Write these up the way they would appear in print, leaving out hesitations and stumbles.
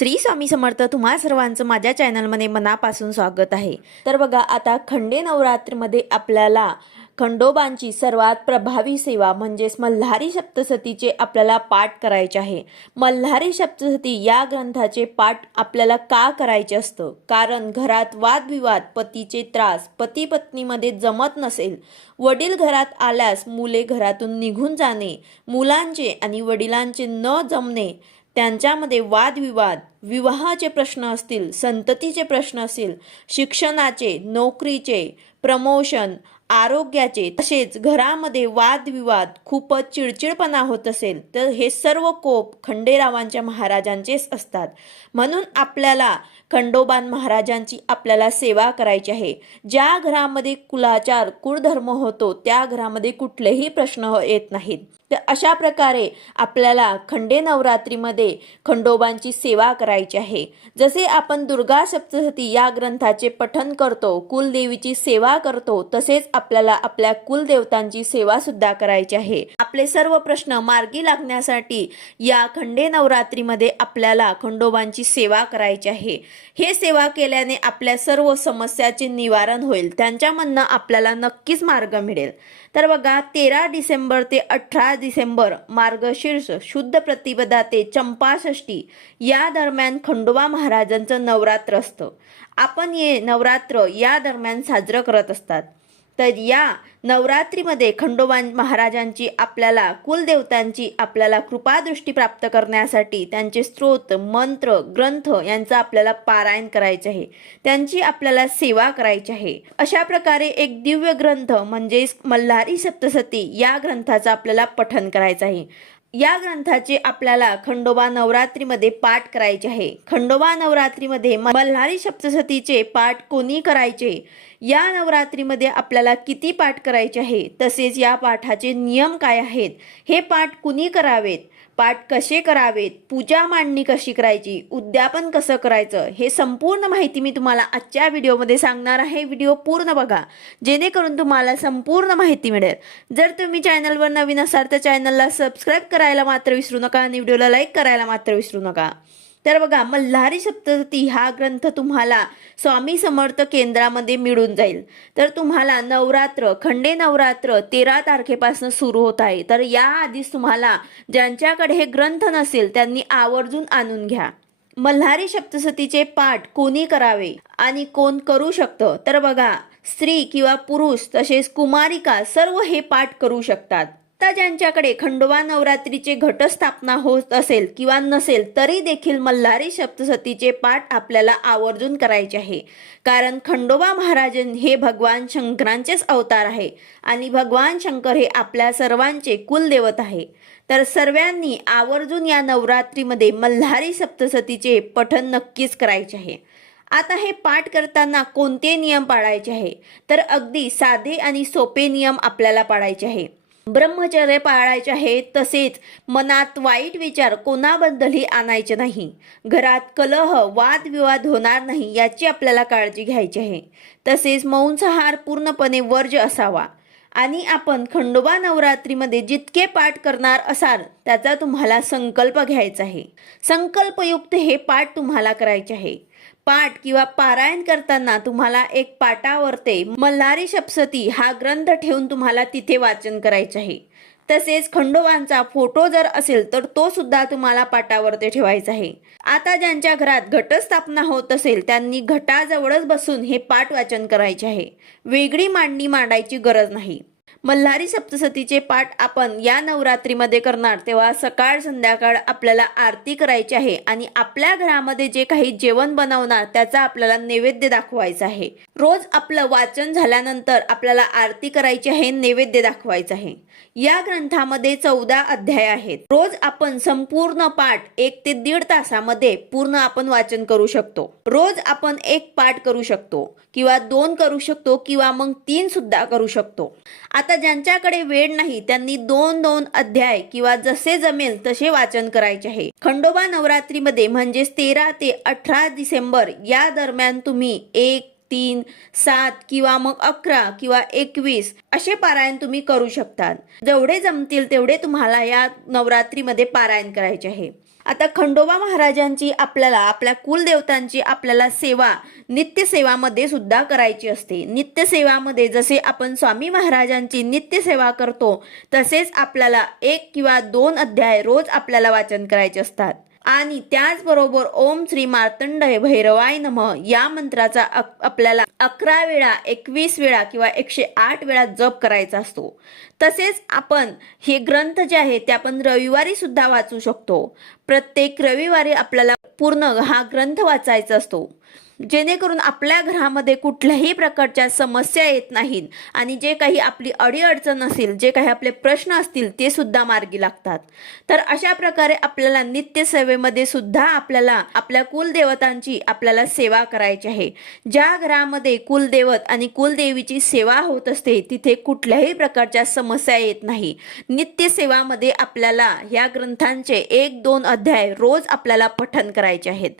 श्री स्वामी समर्थ तुम्हा सर्वांचं माझ्या चॅनलमध्ये मनापासून स्वागत आहे। तर बघा आता खंडे नवरात्रीमध्ये आपल्याला खंडोबांची सर्वात प्रभावी सेवा म्हणजेच मल्हारी सप्तशतीचे आपल्याला पाठ करायचे आहे। मल्हारी सप्तशती या ग्रंथाचे पाठ आपल्याला का करायचे असतं? कारण घरात वादविवाद, पतीचे त्रास, पती पत्नीमध्ये जमत नसेल, वडील घरात आल्यास मुले घरातून निघून जाणे, मुलांचे आणि वडिलांचे न जमणे, त्यांच्यामध्ये वादविवाद, विवाहाचे प्रश्न असतील, संततीचे प्रश्न असतील, शिक्षणाचे, नोकरीचे, प्रमोशन, आरोग्याचे, तसेच घरामध्ये वादविवाद, खूपच चिडचिडपणा होत असेल तर हे सर्व कोप खंडेरावांच्या महाराजांचेच असतात। म्हणून आपल्याला खंडोबान महाराजांची आपल्याला सेवा करायची आहे। ज्या घरामध्ये कुलाचार, कुळधर्म होतो त्या घरामध्ये कुठलेही प्रश्न येत नाहीत। तर अशा प्रकारे आपल्याला खंडे नवरात्रीमध्ये खंडोबांची सेवा करायची आहे। जसे आपण दुर्गा सप्तशती या ग्रंथाचे पठण करतो, कुलदेवीची सेवा करतो, तसेच आपल्याला आपल्या कुलदेवतांची सेवा सुद्धा करायची आहे। आपले सर्व प्रश्न मार्गी लागण्यासाठी या खंडे नवरात्रीमध्ये आपल्याला खंडोबांची सेवा करायची आहे। हे सेवा केल्याने आपल्या सर्व समस्याचे निवारण होईल, त्यांच्यामधनं आपल्याला नक्कीच मार्ग मिळेल। तर बघा 13 डिसेंबर ते 18 डिसेंबर मार्गशीर्ष शुद्ध प्रतिपदा ते चंपाषष्ठी या दरम्यान खंडोबा महाराजांचं नवरात्र असतं। आपण हे नवरात्र या दरम्यान साजरं करत असतात। तर या नवरात्रीमध्ये खंडोबा महाराजांची आपल्याला कुलदेवतांची आपल्याला कृपादृष्टी प्राप्त करण्यासाठी त्यांचे स्तोत्र, मंत्र, ग्रंथ यांचा आपल्याला पारायण करायचे आहे, त्यांची आपल्याला सेवा करायची आहे। अशा प्रकारे एक दिव्य ग्रंथ म्हणजेच मल्हारी सप्तशती या ग्रंथाचं आपल्याला पठण करायचं आहे। या ग्रंथाचे आपल्याला खंडोबा नवरात्रीमध्ये पाठ करायचे आहे। खंडोबा नवरात्रीमध्ये मल्हारी सप्तशतीचे पाठ कोणी करायचे, या नवरात्रीमध्ये आपल्याला किती पाठ करायचे आहे, तसेच या पाठाचे नियम काय आहेत, हे पाठ कुणी करावेत, पाठ कसे करावेत, पूजा मांडणी कशी करायची, उद्यापन कसं करायचं, हे संपूर्ण माहिती मी तुम्हाला आजच्या व्हिडिओमध्ये सांगणार आहे। व्हिडिओ पूर्ण बघा जेणेकरून तुम्हाला संपूर्ण माहिती मिळेल। जर तुम्ही चॅनलवर नवीन असाल तर चॅनलला सबस्क्राईब करायला मात्र विसरू नका आणि व्हिडिओला लाईक करायला मात्र विसरू नका। तर बघा मल्हारी सप्तशती हा ग्रंथ तुम्हाला स्वामी समर्थ केंद्रामध्ये मिळून जाईल। तर तुम्हाला नवरात्र, खंडे नवरात्र 13 तारखेपासून सुरू होत आहे। तर याआधीच तुम्हाला ज्यांच्याकडे हे ग्रंथ नसेल त्यांनी आवर्जून आणून घ्या। मल्हारी सप्तशतीचे पाठ कोणी करावे आणि कोण करू शकतं? तर बघा स्त्री किंवा पुरुष तसेच कुमारिका सर्व हे पाठ करू शकतात। आता ज्यांच्याकडे खंडोबा नवरात्रीचे घटस्थापना होत असेल किंवा नसेल तरी देखील मल्हारी सप्तशतीचे पाठ आपल्याला आवर्जून करायचे आहे। कारण खंडोबा महाराज हे भगवान शंकरांचेच अवतार आहे आणि भगवान शंकर हे आपल्या सर्वांचे कुलदैवत आहे। तर सर्वांनी आवर्जून या नवरात्रीमध्ये मल्हारी सप्तशतीचे पठण नक्कीच करायचे आहे। आता हे पाठ करताना कोणते नियम पाळायचे आहे? तर अगदी साधे आणि सोपे नियम आपल्याला पाळायचे आहे। ब्रह्मचर्य पाळायचे आहे, तसेच मनात वाईट विचार कोणाबद्दलही आणायचे नाही, घरात कलह, वादविवाद होणार नाही याची आपल्याला काळजी घ्यायची आहे। तसेच मांसाहार पूर्णपणे वर्ज्य असावा आणि आपण खंडोबा नवरात्रीमध्ये जितके पाठ करणार असाल त्याचा तुम्हाला संकल्प घ्यायचा आहे। संकल्पयुक्त हे पाठ तुम्हाला करायचे आहे। पाठ किंवा पारायण करताना तुम्हाला एक पाटावरती मल्हारी सप्तशती हा ग्रंथ ठेवून तुम्हाला तिथे वाचन करायचे आहे। तसेच खंडोबांचा फोटो जर असेल तर तो सुद्धा तुम्हाला पाटावरती ठेवायचा आहे। आता ज्यांच्या घरात घटस्थापना होत असेल त्यांनी घटाजवळच बसून हे पाठ वाचन करायचे आहे, वेगळी मांडणी मांडायची गरज नाही। मल्हारी सप्तशतीचे पाठ आपण या नवरात्रीमध्ये करणार तेव्हा सकाळ संध्याकाळ आपल्याला आरती करायची आहे आणि आपल्या घरामध्ये जे काही जेवण बनवणार त्याचा आपल्याला नैवेद्य दाखवायचा आहे। रोज आपलं वाचन झाल्यानंतर आपल्याला आरती करायची आहे, नैवेद्य दाखवायचा आहे। या ग्रंथामध्ये 14 अध्याय आहेत। रोज आपण संपूर्ण पाठ 1 ते 1.5 तासामध्ये पूर्ण आपण वाचन करू शकतो। रोज आपण एक पाठ करू शकतो किंवा 2 करू शकतो किंवा मग 3 सुद्धा करू शकतो। आता ज्यांच्याकडे वेळ नाही त्यांनी 2-2 अध्याय किंवा जसे जमेल तसे वाचन करायचे आहे। खंडोबा नवरात्रीमध्ये म्हणजेच 13 ते 18 डिसेंबर या दरम्यान तुम्ही 1, 3, 7 किंवा मग 11 किंवा 21 असे पारायण तुम्ही करू शकता। जेवढे जमतील तेवढे तुम्हाला या नवरात्रीमध्ये पारायण करायचे आहे। आता खंडोबा महाराजांची आपल्याला आपल्या कुलदेवतांची आपल्याला सेवा नित्यसेवामध्ये सुद्धा करायची असते। नित्यसेवामध्ये जसे आपण स्वामी महाराजांची नित्यसेवा करतो तसेच आपल्याला 1 किंवा 2 अध्याय रोज आपल्याला वाचन करायचे असतात। आणि त्याचबरोबर ओम श्री मार्तंडय भैरवाय नमः या मंत्राचा आपल्याला 11 वेळा 21 वेळा किंवा 108 वेळा जप करायचा असतो। तसेच आपण हे ग्रंथ जे आहे ते आपण रविवारी सुद्धा वाचू शकतो। प्रत्येक रविवारी आपल्याला पूर्ण हा ग्रंथ वाचायचा असतो, जेणेकरून आपल्या घरामध्ये कुठल्याही प्रकारच्या समस्या येत नाहीत आणि जे काही आपली अडीअडचण असेल, जे काही आपले प्रश्न असतील ते सुद्धा मार्गी लागतात। तर अशा प्रकारे आपल्याला नित्यसेवेमध्ये सुद्धा आपल्याला आपल्या कुलदेवतांची आपल्याला सेवा करायची आहे। ज्या घरामध्ये कुलदेवत आणि कुलदेवीची सेवा होत असते तिथे कुठल्याही प्रकारच्या समस्या येत नाही। नित्यसेवामध्ये आपल्याला या ग्रंथांचे 1-2 अध्याय रोज आपल्याला पठण करायचे आहेत।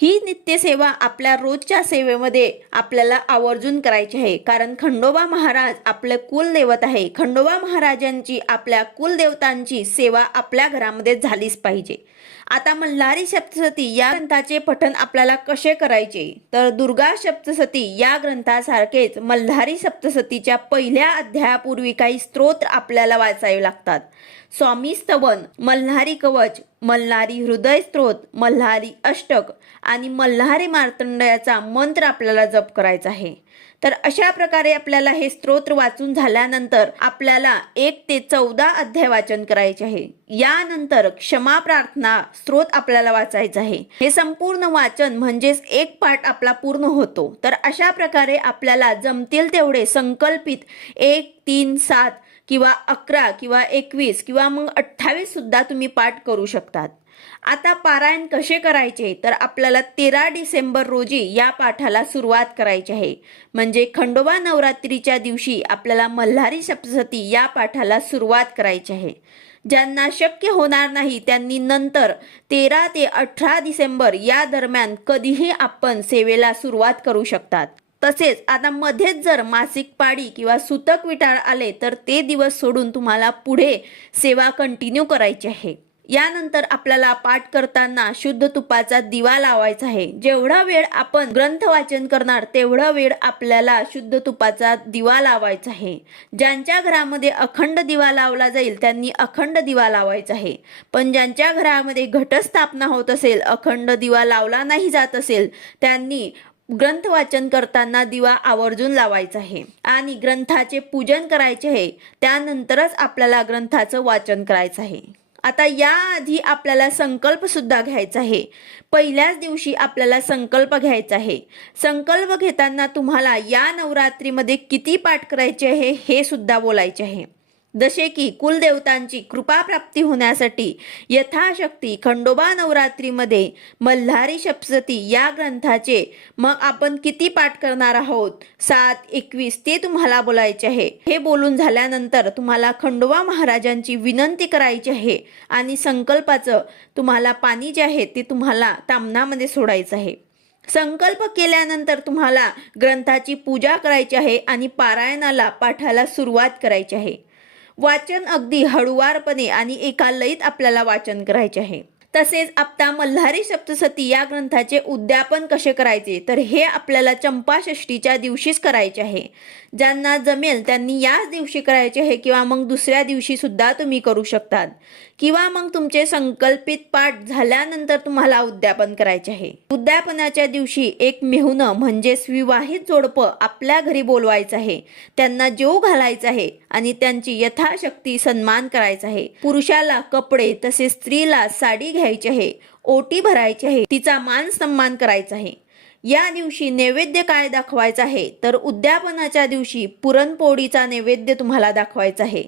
ही नित्यसेवा आपल्या रोजच्या सेवेमध्ये आपल्याला आवर्जून करायची आहे, कारण खंडोबा महाराज आपले कुलदैवत आहे। खंडोबा महाराजांची आपल्या कुलदेवतांची सेवा आपल्या घरामध्ये झालीच पाहिजे। आता मल्हारी सप्तशती या ग्रंथाचे पठण आपल्याला कसे करायचे, तर दुर्गा सप्तशती या ग्रंथासारखेच मल्हारी सप्तशतीच्या पहिल्या अध्यायापूर्वी काही स्तोत्र आपल्याला वाचावे लागतात। स्वामी स्तवन, मल्हारी कवच, मल्हारी हृदय स्तोत्र, मल्हारी अष्टक आणि मल्हारी मार्तंडयाचा मंत्र आपल्याला जप करायचा आहे। तर अशा प्रकारे आपल्याला हे स्तोत्र वाचून झाल्यानंतर आपल्याला 1 ते 14 अध्याय वाचन करायचे आहे। यानंतर क्षमा प्रार्थना स्तोत्र आपल्याला वाचायचं आहे। हे संपूर्ण वाचन म्हणजेच एक पाठ आपला पूर्ण होतो। तर अशा प्रकारे आपल्याला जमतील तेवढे संकल्पित 1, 3, 7 किंवा 11 किंवा 21 किंवा मग 28 सुद्धा तुम्ही पाठ करू शकतात। आता पारायण कसे करायचे, तर आपल्याला 13 डिसेंबर रोजी या पाठाला सुरुवात करायची आहे। म्हणजे खंडोबा नवरात्रीच्या दिवशी आपल्याला मल्हारी सप्तशती या पाठाला सुरुवात करायची आहे। ज्यांना शक्य होणार नाही त्यांनी नंतर 13 ते 18 डिसेंबर या दरम्यान कधीही आपण सेवेला सुरुवात करू शकतात। तसेच आता मध्येच जर मासिक पाळी किंवा सुतक विटाळ आले तर ते दिवस सोडून तुम्हाला पुढे सेवा कंटिन्यू करायची आहे। यानंतर आपल्याला पाठ करताना शुद्ध तुपाचा दिवा लावायचा आहे। जेवढा वेळ आपण ग्रंथ वाचन करणार तेवढा वेळ आपल्याला शुद्ध तुपाचा दिवा लावायचा आहे। ज्यांच्या घरामध्ये अखंड दिवा लावला जाईल त्यांनी अखंड दिवा लावायचा आहे, पण ज्यांच्या घरामध्ये घटस्थापना होत असेल, अखंड दिवा लावला नाही जात असेल, त्यांनी ग्रंथ वाचन करताना दिवा आवर्जून लावायचा आहे आणि ग्रंथाचे पूजन करायचे आहे। त्यानंतरच आपल्याला ग्रंथाचं वाचन करायचं आहे। आता याआधी आपल्याला संकल्प सुद्धा घ्यायचा आहे। पहिल्याच दिवशी आपल्याला संकल्प घ्यायचा आहे। संकल्प घेताना तुम्हाला या नवरात्रीमध्ये किती पाठ करायचे आहे हे सुद्धा बोलायचे आहे। जसे की कुलदेवतांची कृपा प्राप्ती होण्यासाठी यथाशक्ती खंडोबा नवरात्रीमध्ये मल्हारी सप्तशती या ग्रंथाचे मग आपण किती पाठ करणार आहोत, 7, 21 ते तुम्हाला बोलायचे आहे। हे बोलून झाल्यानंतर तुम्हाला खंडोबा महाराजांची विनंती करायची आहे आणि संकल्पाचं तुम्हाला पाणी जे आहे ते तुम्हाला ताम्हणामध्ये सोडायचं आहे। संकल्प केल्यानंतर तुम्हाला ग्रंथाची पूजा करायची आहे आणि पारायणाला पाठाला सुरुवात करायची आहे। वाचन अगदी हळुवारपणे आणि एका लयीत आपल्याला वाचन करायचे आहे। तसेच आता मल्हारी सप्तशती या ग्रंथाचे उद्यापन कसे करायचे, तर हे आपल्याला चंपाषष्ठीच्या दिवशीच करायचे आहे। ज्यांना जमेल त्यांनी याच दिवशी करायचे आहे किंवा मग दुसऱ्या दिवशी सुद्धा तुम्ही करू शकतात, किंवा मग तुमचे संकल्पित पाठ झाल्यानंतर तुम्हाला उद्यापन करायचे आहे। उद्यापनाच्या दिवशी एक मेहुणं म्हणजेच विवाहित जोडपं आपल्या घरी बोलवायचं आहे, त्यांना जेवू घालायचं आहे आणि त्यांची यथाशक्ती सन्मान करायचा आहे। पुरुषाला कपडे तसेच स्त्रीला साडी घ्यायची आहे, ओटी भरायची आहे, तिचा मान सन्मान करायचा आहे। या दिवशी नैवेद्य काय दाखवायचा आहे, तर उद्यापनाच्या दिवशी पुरणपोळीचा नैवेद्य तुम्हाला दाखवायचा आहे।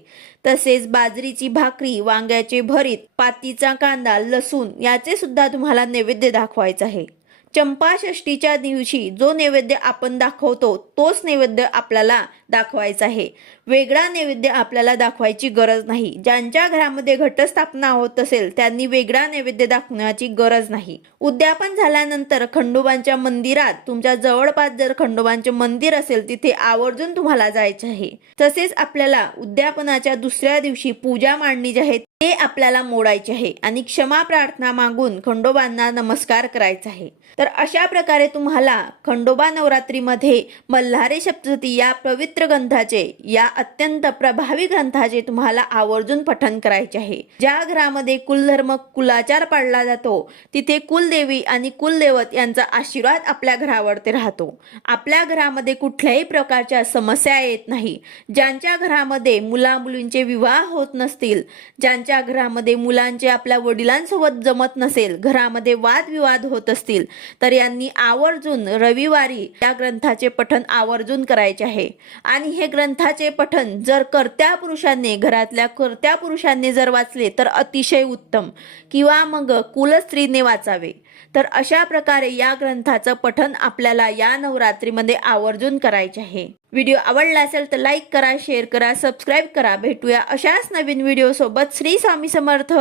तसेच बाजरीची भाकरी, वांग्याचे भरीत, पातीचा कांदा, लसूण याचे सुद्धा तुम्हाला नैवेद्य दाखवायचा आहे। चंपाषष्ठीच्या दिवशी जो नैवेद्य आपण दाखवतो तोच नैवेद्य आपल्याला दाखवायचा आहे. वेगळा नैवेद्य आपल्याला दाखवायची गरज नाही. ज्यांच्या घरामध्ये घटस्थापना होत असेल त्यांनी वेगळा नैवेद्य दाखवण्याची गरज नाही. उद्यापन झाल्यानंतर खंडोबांच्या मंदिरात, तुमच्या जवळपास जर खंडोबांचे मंदिर असेल तिथे आवर्जून तुम्हाला जायचे आहे. तसेच आपल्याला उद्यापनाच्या दुसऱ्या दिवशी पूजा मांडणी जी आहे ते आपल्याला मोडायचे आहे आणि क्षमा प्रार्थना मागून खंडोबांना नमस्कार करायचा आहे. तर अशा प्रकारे तुम्हाला खंडोबा नवरात्रीमध्ये मल्हारी सप्तशती या पवित्र ग्रंथाचे, या अत्यंत प्रभावी ग्रंथाचे तुम्हाला आवर्जून पठण करायचे आहे. ज्या घरामध्ये कुलधर्म, कुलाचार पाळला जातो तिथे कुलदेवी आणि कुलदैवत यांचा आशीर्वाद आपल्या घरावरती राहतो. आपल्या घरामध्ये कुठल्याही प्रकारच्या समस्या येत नाही. ज्यांच्या घरामध्ये मुला मुलींचे विवाह होत नसतील, ज्यांच्या घरामध्ये मुलांचे आपल्या वडिलांसोबत जमत नसेल, घरामध्ये वादविवाद होत असतील, तर यांनी आवर्जून रविवारी या ग्रंथाचे पठण आवर्जून करायचे आहे. आणि हे ग्रंथाचे पठण जर कर्त्या पुरुषांनी, घरातल्या कर्त्या पुरुषांनी जर वाचले तर अतिशय उत्तम, किंवा मग कुलस्त्रीने वाचावे. तर अशा प्रकारे या ग्रंथाचं पठण आपल्याला या नवरात्रीमध्ये आवर्जून करायचे आहे. व्हिडिओ आवडला असेल तर लाईक करा, शेअर करा, सबस्क्राईब करा. भेटूया अशाच नवीन व्हिडिओ सोबत. श्री स्वामी समर्थ.